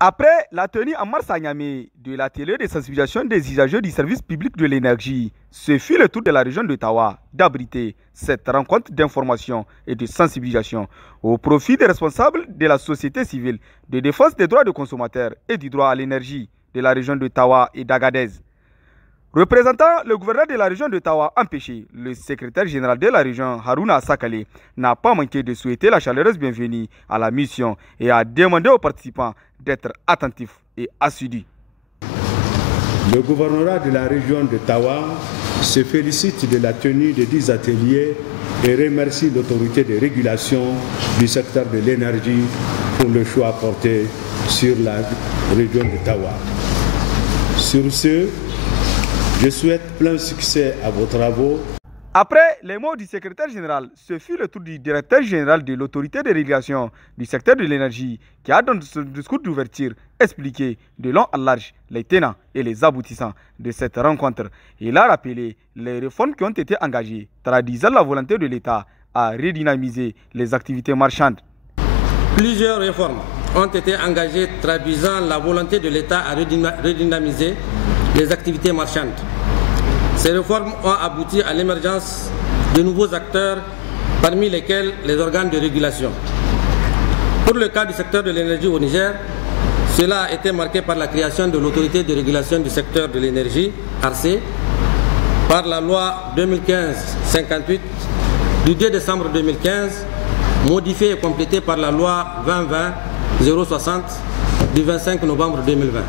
Après la tenue en mars à Niamey de l'atelier de sensibilisation des usagers du service public de l'énergie, ce fut le tour de la région de Tawa d'abriter cette rencontre d'information et de sensibilisation au profit des responsables de la société civile de défense des droits des consommateurs et du droit à l'énergie de la région de Tawa et d'Agadez. Représentant le gouverneur de la région de Tawa empêché, le secrétaire général de la région Haruna Sakale n'a pas manqué de souhaiter la chaleureuse bienvenue à la mission et a demandé aux participants d'être attentifs et assidus. Le gouvernorat de la région de Tawa se félicite de la tenue de 10 ateliers et remercie l'autorité de régulation du secteur de l'énergie pour le choix porté sur la région de Tawa. Sur ce, je souhaite plein succès à vos travaux. Après les mots du secrétaire général, ce fut le tour du directeur général de l'autorité de régulation du secteur de l'énergie qui a dans son discours d'ouverture expliqué de long en large les tenants et les aboutissants de cette rencontre. Il a rappelé les réformes qui ont été engagées, traduisant la volonté de l'État à redynamiser les activités marchandes. Plusieurs réformes ont été engagées, traduisant la volonté de l'État à redynamiser les activités marchandes. Ces réformes ont abouti à l'émergence de nouveaux acteurs, parmi lesquels les organes de régulation. Pour le cas du secteur de l'énergie au Niger, cela a été marqué par la création de l'autorité de régulation du secteur de l'énergie, ARCE, par la loi 2015-58 du 2 décembre 2015, modifiée et complétée par la loi 2020-060 du 25 novembre 2020.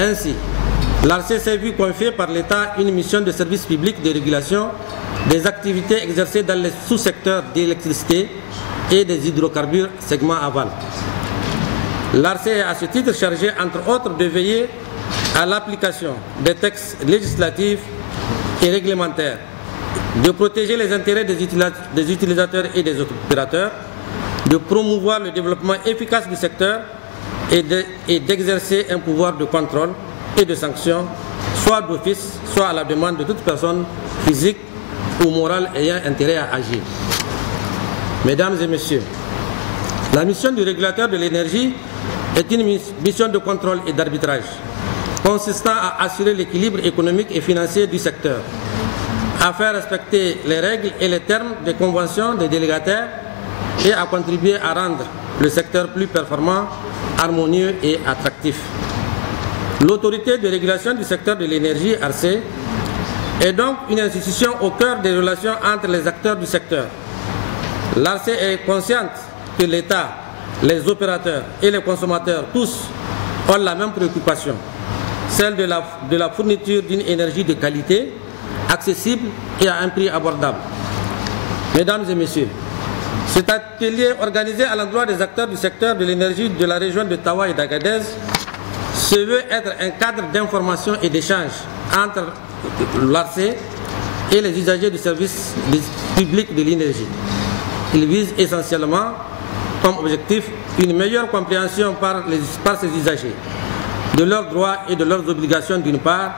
Ainsi, l'ARCE s'est vu confier par l'État une mission de service public de régulation des activités exercées dans les sous-secteurs d'électricité et des hydrocarbures segment aval. L'ARCE est à ce titre chargé, entre autres, de veiller à l'application des textes législatifs et réglementaires, de protéger les intérêts des utilisateurs et des opérateurs, de promouvoir le développement efficace du secteur et d'exercer un pouvoir de contrôle et de sanctions, soit d'office, soit à la demande de toute personne physique ou morale ayant intérêt à agir. Mesdames et messieurs, la mission du régulateur de l'énergie est une mission de contrôle et d'arbitrage, consistant à assurer l'équilibre économique et financier du secteur, à faire respecter les règles et les termes des conventions des délégataires et à contribuer à rendre le secteur plus performant, harmonieux et attractif. L'autorité de régulation du secteur de l'énergie, ARCE, est donc une institution au cœur des relations entre les acteurs du secteur. L'ARCE est consciente que l'État, les opérateurs et les consommateurs, tous, ont la même préoccupation, celle de la fourniture d'une énergie de qualité, accessible et à un prix abordable. Mesdames et messieurs, cet atelier organisé à l'endroit des acteurs du secteur de l'énergie de la région de Tawa et d'Agadez se veut être un cadre d'information et d'échange entre l'ARCE et les usagers du service public de l'énergie. Il vise essentiellement comme objectif une meilleure compréhension par ces usagers de leurs droits et de leurs obligations d'une part,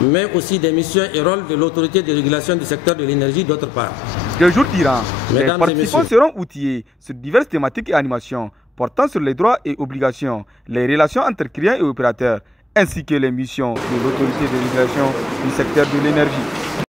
mais aussi des missions et rôles de l'autorité de régulation du secteur de l'énergie d'autre part. 2 jours durant, les participants seront outillés sur diverses thématiques et animations portant sur les droits et obligations, les relations entre clients et opérateurs, ainsi que les missions de l'autorité de régulation du secteur de l'énergie.